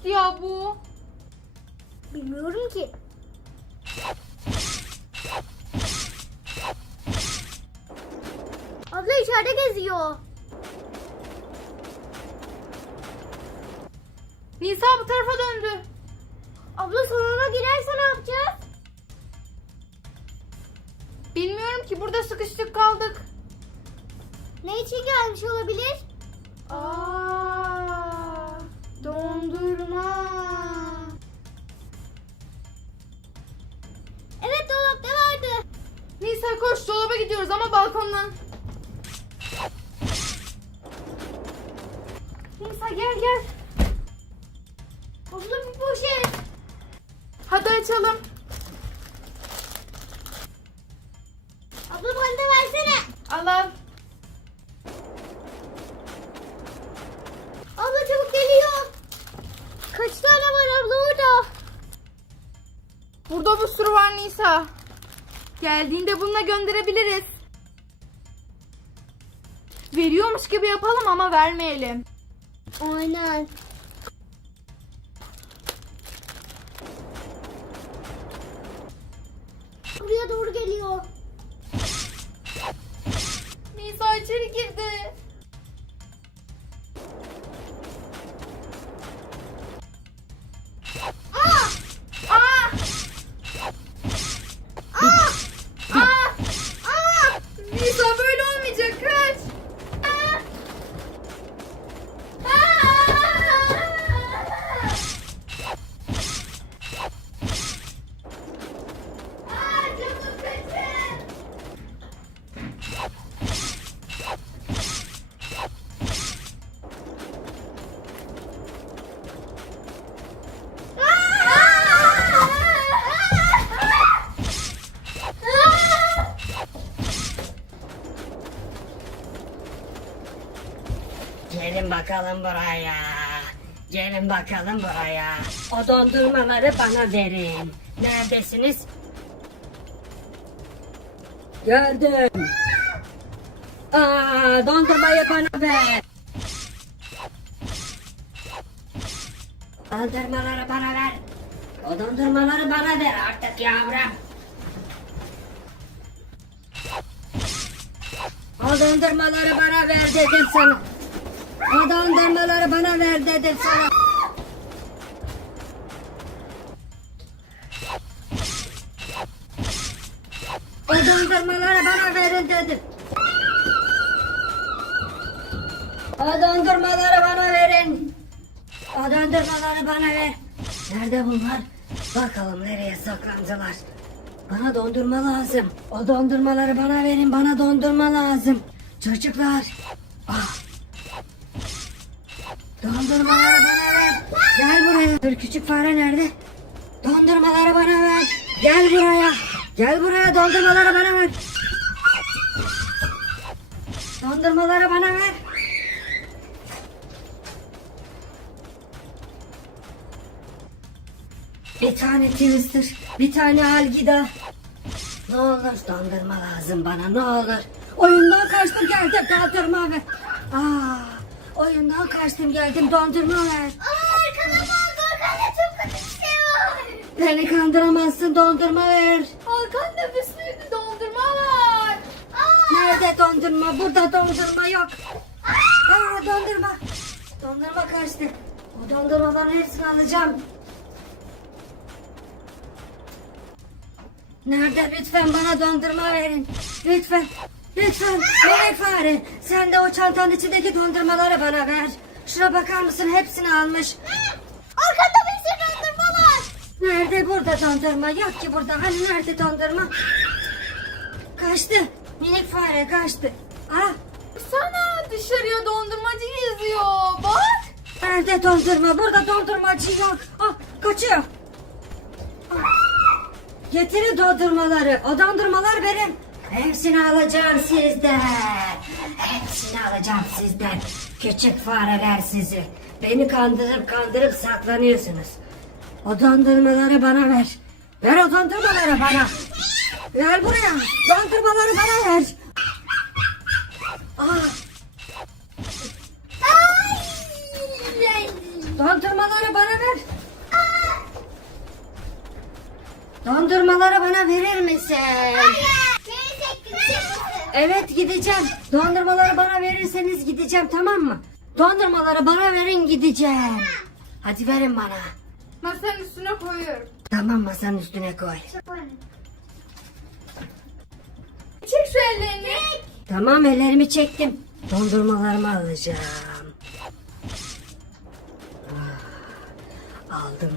Açtı ya bu? Bilmiyorum ki. Nisa koş dolaba gidiyoruz ama balkondan. Nisa gel gel. Abla bir poşet. Hadi açalım. Abla bana da versene. Al al. Geldiğinde bununla gönderebiliriz. Veriyormuş gibi yapalım ama vermeyelim. Aynen. Buraya doğru geliyor. Nisa içeri girdi. Gelin bakalım buraya. Gelin bakalım buraya. O dondurmaları bana verin. Neredesiniz? Gördüm. Aa, dondurmayı bana ver. Dondurmaları bana ver. O dondurmaları bana ver artık yavrum. O dondurmaları bana ver dedim sana. O dondurmaları bana ver dedim sana. O dondurmaları bana verin dedim. O dondurmaları bana verin. O dondurmaları bana ver. Nerede bunlar? Bakalım nereye saklandılar. Bana dondurma lazım. O dondurmaları bana verin. Bana dondurma lazım. Çocuklar. Ah. Dondurmaları bana ver. Gel buraya. Dur küçük fare nerede? Dondurmaları bana ver. Gel buraya. Gel buraya dondurmaları bana ver. Dondurmaları bana ver. Bir tane Twister, bir tane Algida. Ne olur dondurma lazım bana ne olur. Oyundan kaçtım geldim dondurma ver. Aa, oyundan kaçtım geldim dondurma ver. Aa, bak. Arkanda çok kötü bir şey var. Beni kandıramazsın dondurma ver. Hakan bir sürü dondurma var. Aa! Nerede dondurma? Burada dondurma yok. Aa dondurma. Dondurma kaçtı. O dondurmaların hepsini alacağım. Nerede lütfen bana dondurma verin. Lütfen. Lütfen. Melek fare. Sen de o çantanın içindeki dondurmaları bana ver. Şuna bakar mısın? Hepsini almış. Arkanda bir sürü dondurma var. Nerede burada dondurma? Yok ki burada. Hani nerede dondurma? Kaçtı. Minik fare kaçtı. Ah Sana dışarıya dondurmacı geziyor. Bak. Nerede dondurma? Burada dondurmacı yok. Ah kaçıyor. Getirin dondurmaları. O dondurmalar benim. Hepsini alacağım sizden. Hepsini alacağım sizden. Küçük fareler sizi. Beni kandırıp kandırıp saklanıyorsunuz. O dondurmaları bana ver. Ver o dondurmaları bana. Ver buraya. Dondurmaları bana ver. Aa, dondurmaları bana ver. Dondurmaları bana verir misin? Evet gideceğim. Dondurmaları bana verirseniz gideceğim tamam mı? Dondurmaları bana verin gideceğim. Hadi verin bana. Masanın üstüne koyuyorum. Tamam masanın üstüne koy. Çek şu ellerini. Tamam ellerimi çektim. Dondurmalarımı alacağım. Ah, Aldım.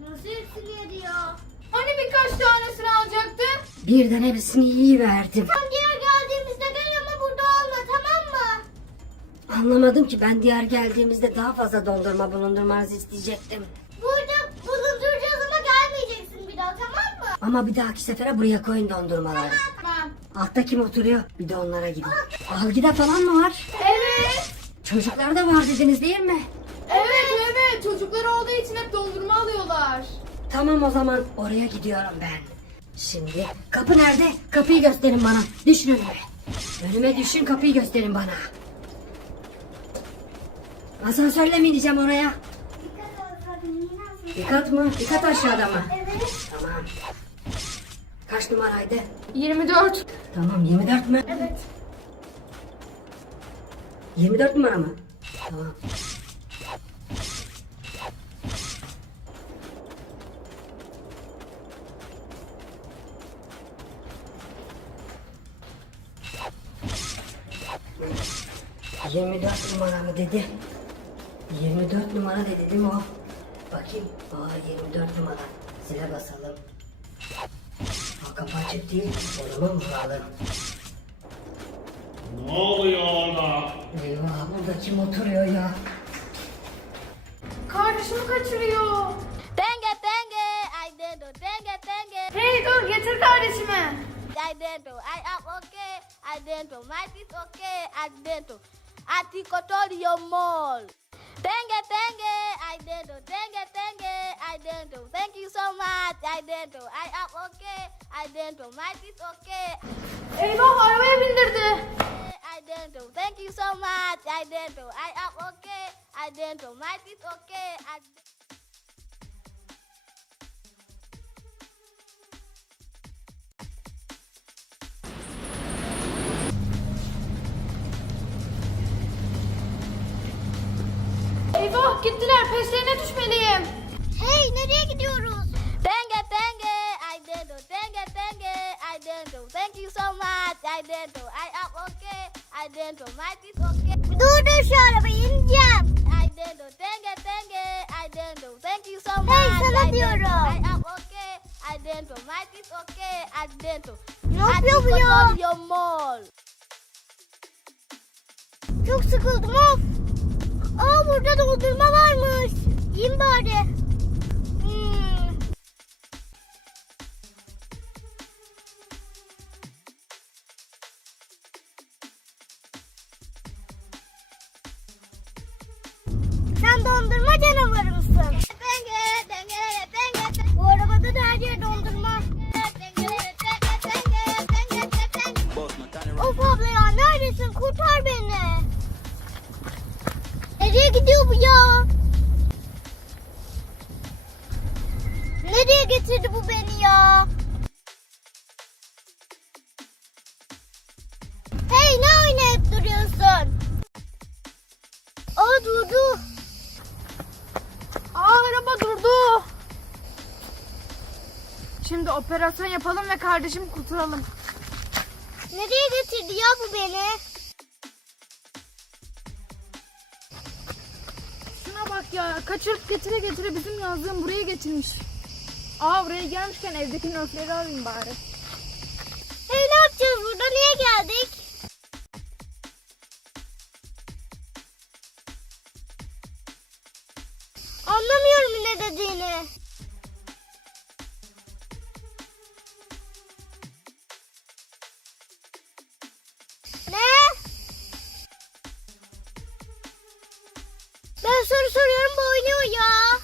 Nasıl hepsini yedi ya? Hani birkaç tanesini alacaktın? Birden hepsini iyi verdim. Tam diğer geldiğimizde gel ama burada olma tamam mı? Anlamadım ki ben diğer geldiğimizde daha fazla dondurma bulundurmanızı isteyecektim. Burada bulunduracağız ama gelmeyeceksin bir daha tamam mı? Ama bir dahaki sefere buraya koyun dondurmaları. Tamam. Altta kim oturuyor? Bir de onlara gidin. Algıda falan mı var? Evet. Çocuklar da var dediniz değil mi? Evet evet. Çocuklar olduğu için hep dondurma alıyorlar. Tamam o zaman oraya gidiyorum ben. Şimdi kapı nerede? Kapıyı gösterin bana. Düşün önüme. Önüme düşün kapıyı gösterin bana. Asansörle mi ineceğim oraya? Bir kat mı? Bir kat aşağıda mı? Evet. Tamam. Kaç numaraydı? 24. Tamam 24 mü? Evet. 24 numara mı? Tamam. Yirmi dört numara mı dedi? 24 numara dedi değil mi o? Bakayım. Aa 24 numara. Zile basalım. Aa, kapı açık değil. O zaman vuralım. Ne oluyor orada? Eyvah burada kim oturuyor ya? Kardeşimi kaçırıyor. Tenge tenge, I dentro. Tenge tenge, Hey dur getir kardeşimi. I dentro. I am okay, I dentro. My teeth okay, I dentro. Anticotorio mall. Tenge tenge, I dentro. Tenge tenge, I dentro. Thank you so much, I dentro. I am okay, I dentro. My teeth okay. Eyvah arabaya bindirdi. I dentro. Thank you so much, I dentro. I am okay, I dentro. My teeth okay, I Eyvah gittiler peşlerine düşmeliyim. Hey nereye gidiyoruz? Tenge tenge, I dentro. Tenge tenge, I dentro. Thank you so much, I dentro. I am okay, I dentro. My teeth okay. Durdur şu arabayı ineceğim. I dentro. Tenge tenge, I dentro. Thank you so much. Hey, sana I diyorum. I am okay, I dentro. My teeth okay, I dentro. Ne yapıyor bu ya? Mall. Çok sıkıldım of. Burada dondurma varmış. Yiyeyim bari. Durdu. Aa araba durdu. Şimdi operasyon yapalım ve kardeşimi kurtaralım. Nereye getirdi ya bu beni? Şuna bak ya kaçırıp getire getire bizim yazdığım buraya getirmiş. Aa buraya gelmişken evdeki nöfleri alayım bari. Hey ne yapacağız burada? Niye geldik? Soru soruyorum bu oynuyor ya.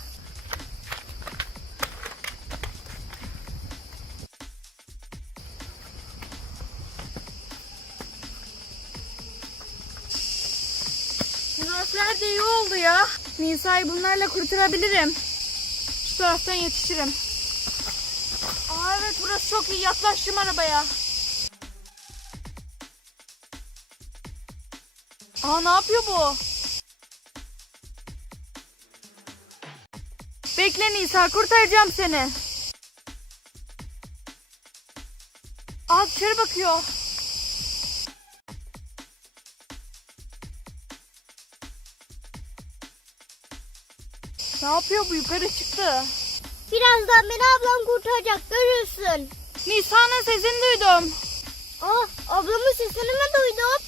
Nerfler de iyi oldu ya. Nisa'yı bunlarla kurtarabilirim. Şu taraftan yetişirim. Aa evet burası çok iyi. Yaklaştım arabaya. Aa ne yapıyor bu? Bekle Nisa kurtaracağım seni. Aa dışarı bakıyor. Ne yapıyor bu yukarı çıktı. Birazdan beni ablam kurtaracak görürsün. Nisa'nın sesini duydum. Ah ablamın sesini mi duydun?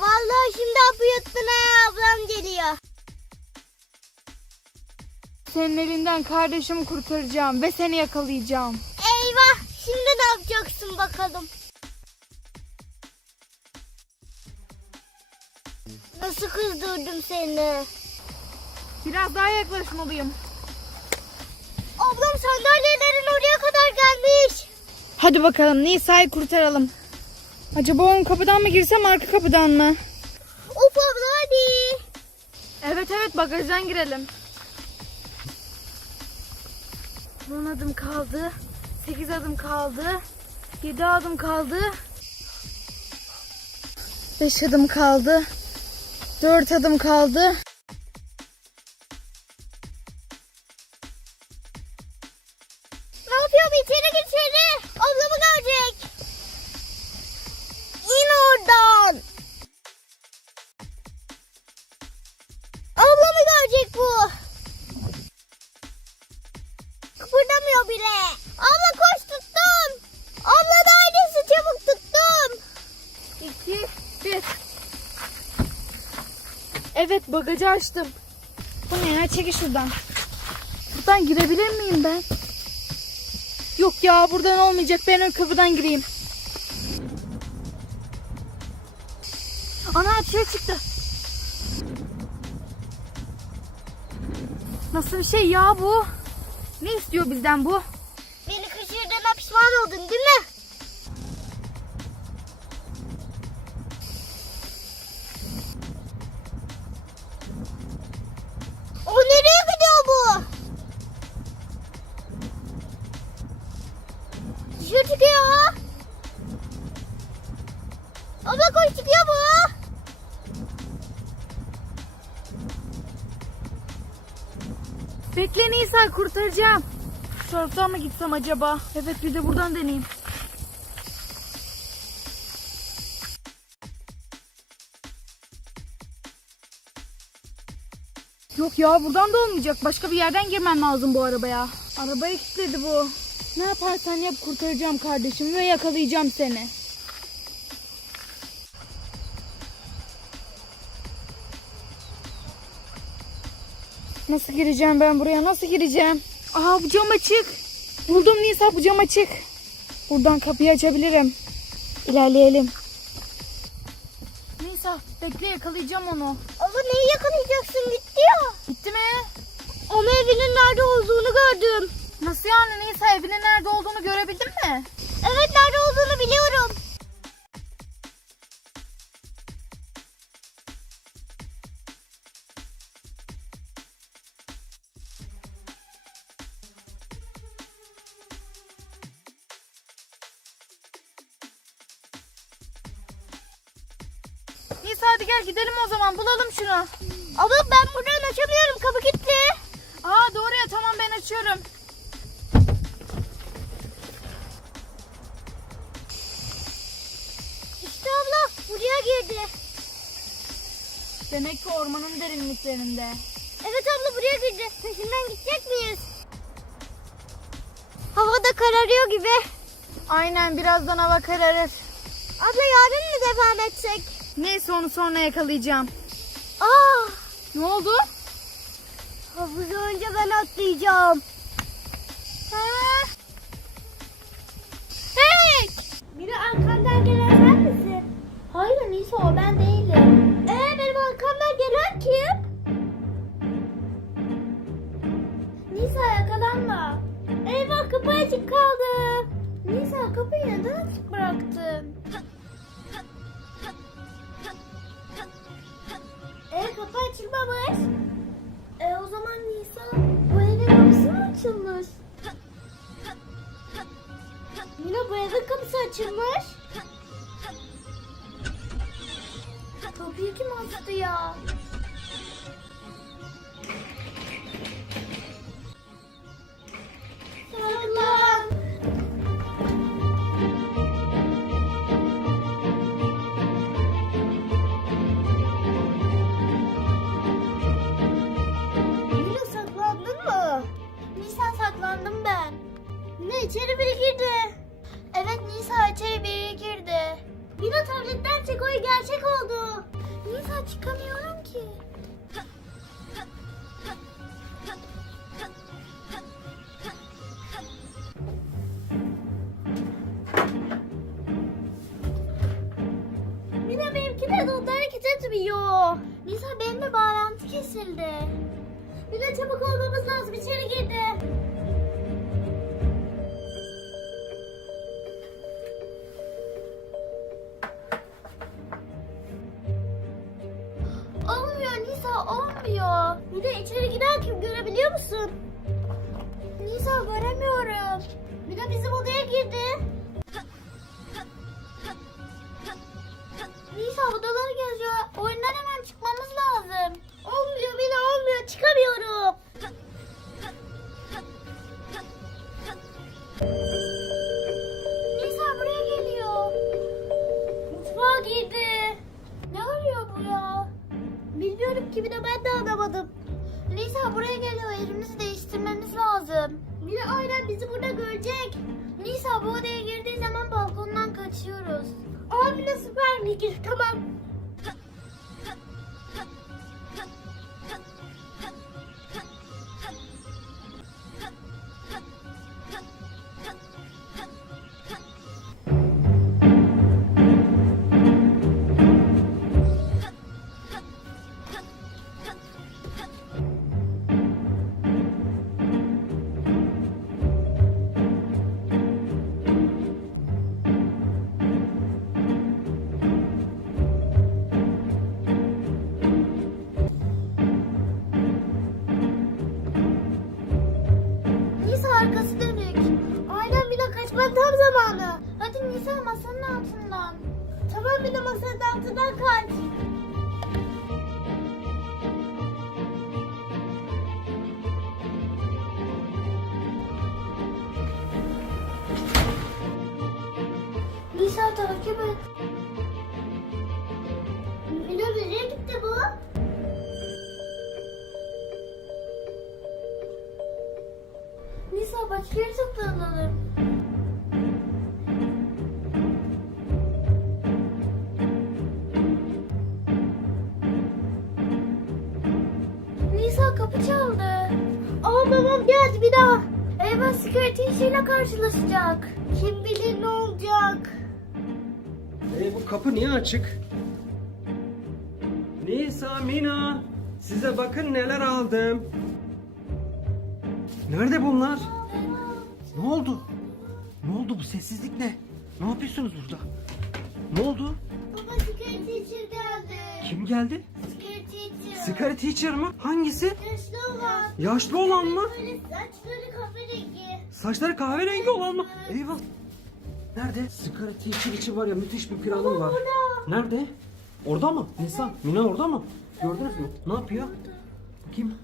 Vallahi şimdi apı yuttun ablam geliyor. Senin elinden kardeşimi kurtaracağım ve seni yakalayacağım. Eyvah şimdi ne yapacaksın bakalım. Nasıl kızdırdım seni? Biraz daha yaklaşmalıyım. Ablam sandalyelerin oraya kadar gelmiş. Hadi bakalım Nisa'yı kurtaralım. Acaba ön kapıdan mı girsem arka kapıdan mı? Of abla hadi. Evet evet bagajdan girelim. 10 adım kaldı. 8 adım kaldı. 7 adım kaldı. 5 adım kaldı. 4 adım kaldı. Bagajı açtım. Bu ne ya çekil şuradan. Buradan girebilir miyim ben? Yok ya buradan olmayacak ben ön kapıdan gireyim. Ana dışarı çıktı. Nasıl bir şey ya bu? Ne istiyor bizden bu? Beni kaçırdığına pişman oldun değil mi? Bekle Nisa kurtaracağım. Şu mı gitsem acaba? Evet bir de buradan deneyeyim. Yok ya buradan da olmayacak. Başka bir yerden girmem lazım bu arabaya. Arabayı kilitledi bu. Ne yaparsan yap kurtaracağım kardeşimi ve yakalayacağım seni. Nasıl gireceğim ben buraya? Nasıl gireceğim? Aha bu cam açık. Buldum Nisa bu cam açık. Buradan kapıyı açabilirim. İlerleyelim. Nisa bekle yakalayacağım onu. Abla neyi yakalayacaksın gitti ya. Gitti mi? Ama evinin nerede olduğunu gördüm. Nasıl yani Nisa evinin nerede olduğunu görebildin mi? Evet nerede olduğunu biliyorum. O zaman bulalım şunu. Abla ben buradan açamıyorum kapı kilitli. Aa doğru ya tamam ben açıyorum. İşte abla buraya girdi. Demek ki ormanın derinliklerinde. Evet abla buraya girdi. Peşinden gidecek miyiz? Hava da kararıyor gibi. Aynen birazdan hava kararır. Abla yarın mı devam etsek? Neyse onu sonra yakalayacağım. Aa, Ne oldu? havuza önce ben atlayacağım. Ha? Hey! Biri arkamdan gelen sen misin? Hayır Nisa o ben değilim. Ee benim arkamdan kim? Nisa yakalanma. Eyvah kapı açık kaldı. Nisa kapıyı neden açık bıraktın? Açılmamış. E o zaman Nisa bu evin kapısı mı açılmış? Mina bu evin kapısı açılmış. Kapıyı kim açtı ya? Tabletten çek o gerçek oldu. Nisa çıkamıyorum ki. Mina benimki de donda hareket etmiyor. Nisa benim bağlantı kesildi. Mina çabuk olmamız lazım içeri girdi. Bir de ben de anlamadım. Nisa buraya geliyor. Elimizi değiştirmemiz lazım. De aynen bizi burada görecek. Nisa bu odaya girdiği zaman balkondan kaçıyoruz. Aa de süper fikir. Tamam. Bir de masanın altından kaç. Nisa takip et. Kapı çaldı. Aa babam geldi bir daha. Eyvah security işiyle karşılaşacak. Kim bilir ne olacak. E, bu kapı niye açık? Nisa, Mina, size bakın neler aldım. Nerede bunlar? Ne oldu? Ne oldu bu sessizlik ne? Ne yapıyorsunuz burada? Ne oldu? Baba security teacher geldi. Kim geldi? Sigara teacher mı? Hangisi? Yaşlı olan. Yaşlı olan mı? Böyle saçları kahverengi. Saçları kahverengi olan mı? Eyvah. Nerede? Sigara teacher için var ya müthiş bir planım var. Nerede? Orada mı? Nisa, Mina orada mı? Gördünüz mü? Ne yapıyor? Bakayım.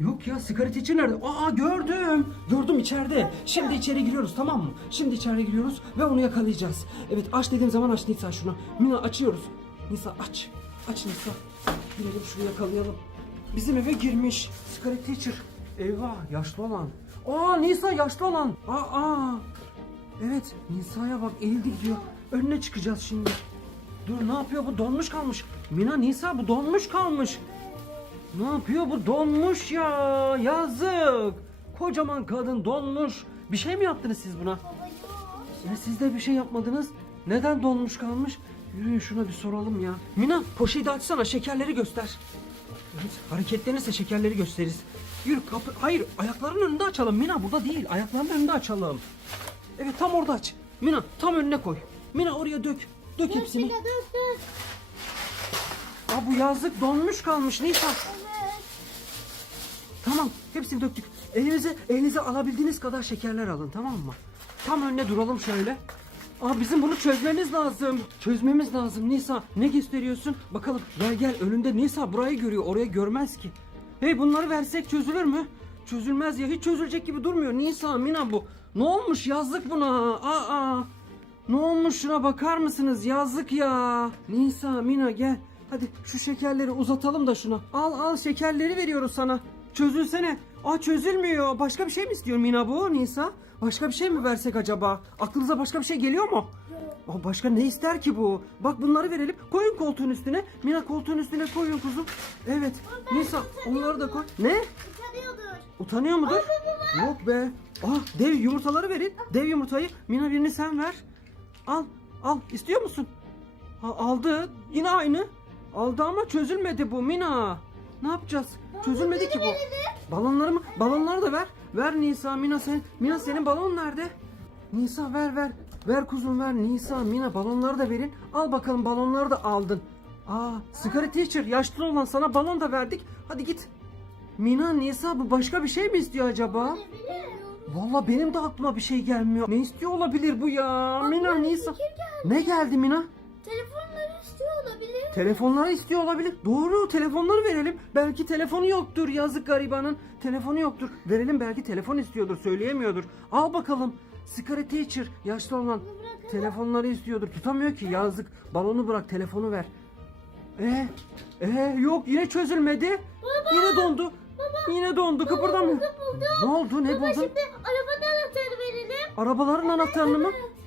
Yok ya sigara teacher nerede? Aa gördüm. Gördüm içeride. Şimdi içeri giriyoruz tamam mı? Şimdi içeri giriyoruz ve onu yakalayacağız. Evet aç dediğim zaman aç Nisa şunu. Mina açıyoruz. Nisa aç. Aç Nisa. Girelim şunu yakalayalım. Bizim eve girmiş. Sigara teacher. Eyvah yaşlı olan. Aa Nisa yaşlı olan. Aa, aa. Evet Nisa'ya bak eğildi gidiyor. Önüne çıkacağız şimdi. Dur ne yapıyor bu donmuş kalmış. Mina Nisa bu donmuş kalmış. Ne yapıyor bu donmuş ya yazık. Kocaman kadın donmuş. Bir şey mi yaptınız siz buna? Ya siz de bir şey yapmadınız. Neden donmuş kalmış? Yürüyün şuna bir soralım ya. Mina poşeti açsana şekerleri göster. Evet, hareketlenirse şekerleri gösteririz. Yürü kapı. Hayır ayaklarının önünde açalım. Mina burada değil. Ayaklarının önünde açalım. Evet tam orada aç. Mina tam önüne koy. Mina oraya dök. Dök hepsini. Dur dur dur. Aa, bu yazlık donmuş kalmış Nisa. Evet. Tamam hepsini döktük. Elinize elinize alabildiğiniz kadar şekerler alın tamam mı? Tam önüne duralım şöyle. Aa bizim bunu çözmemiz lazım. Çözmemiz lazım Nisa. Ne gösteriyorsun? Bakalım gel gel önünde Nisa burayı görüyor oraya görmez ki. Hey bunları versek çözülür mü? Çözülmez ya hiç çözülecek gibi durmuyor. Nisa Mina bu. Ne olmuş yazlık buna? Aa. Ne olmuş şuna bakar mısınız? Yazlık ya. Nisa Mina gel. Hadi şu şekerleri uzatalım da şuna. Al al şekerleri veriyoruz sana. Çözülsene. Aa çözülmüyor. Başka bir şey mi istiyor Mina bu Nisa? Başka bir şey mi versek acaba? Aklınıza başka bir şey geliyor mu? Aa, başka ne ister ki bu? Bak bunları verelim. Koyun koltuğun üstüne. Mina koltuğun üstüne koyun kuzum. Evet. Nisa onları da koy. Ne? Utanıyordur. Utanıyor mudur? Yok be. Ah dev yumurtaları verin. Dev yumurtayı. Mina birini sen ver. Al. Al. İstiyor musun? Ha, aldı. Yine aynı. Aldı ama çözülmedi bu Mina. Ne yapacağız? Çözülmedi ki bu. Balonları mı? Balonları da ver. Ver Nisa, Mina sen. Mina senin balon nerede? Nisa ver ver. Ver kuzum ver. Nisa, Mina balonları da verin. Al bakalım balonları da aldın. Aa, Scary Teacher yaşlı olan sana balon da verdik. Hadi git. Mina, Nisa bu başka bir şey mi istiyor acaba? Valla benim de aklıma bir şey gelmiyor. Ne istiyor olabilir bu ya? Mina, Nisa. Ne geldi Mina? İstiyor olabilir. Telefonları istiyor olabilir. Doğru telefonları verelim. Belki telefonu yoktur yazık garibanın. Telefonu yoktur. Verelim belki telefon istiyordur söyleyemiyordur. Al bakalım. Scary Teacher yaşlı olan telefonları istiyordur. Tutamıyor ki yazık. Balonu bırak telefonu ver. Ee, ee, yok yine çözülmedi. Yine dondu. Yine dondu kıpırdamıyor. Ne oldu ne buldun? Şimdi arabanın anahtarı verelim. Arabaların anahtarını mı?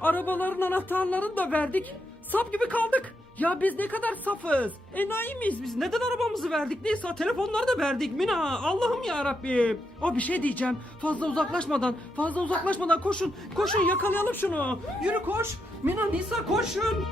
Arabaların anahtarlarını da verdik. Sap gibi kaldık. Ya biz ne kadar safız. Enayi miyiz biz? Neden arabamızı verdik? Neyse telefonları da verdik Mina. Allah'ım ya Rabbim. Aa bir şey diyeceğim. Fazla uzaklaşmadan, fazla uzaklaşmadan koşun. Koşun yakalayalım şunu. Yürü koş. Mina, Nisa koşun.